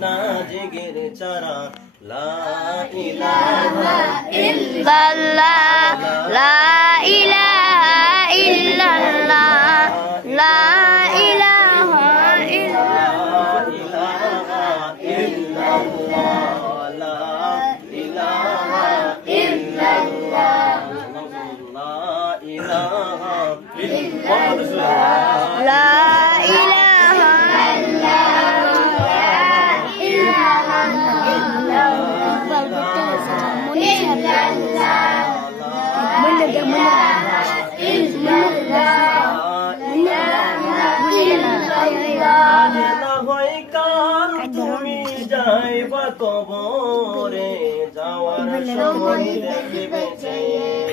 না জিগির চারা লা ইলাহা ইল্লাল্লাহ লা ইলাহা ইল্লাল্লাহ লা ইলাহা লা ইলাহা তুমি যাইবা কবরে যাওয়ার সময় দেখবে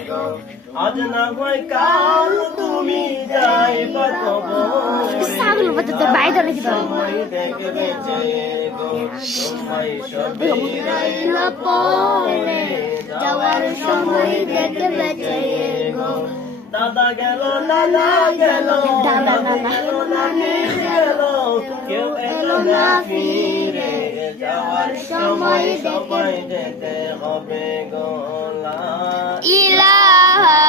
গো আজ না হয় কাল তুমি যাইবা কবরে সময় দেখবে গো তোমায় সবে রাইলা পরে যাওয়ার সময় দেখবে গো দাদা গেল নানা গেল নানি গেল কেউ এলো না ফিরে যাওয়ার সময় সবাই যেতে হবে গো লা ইলাহা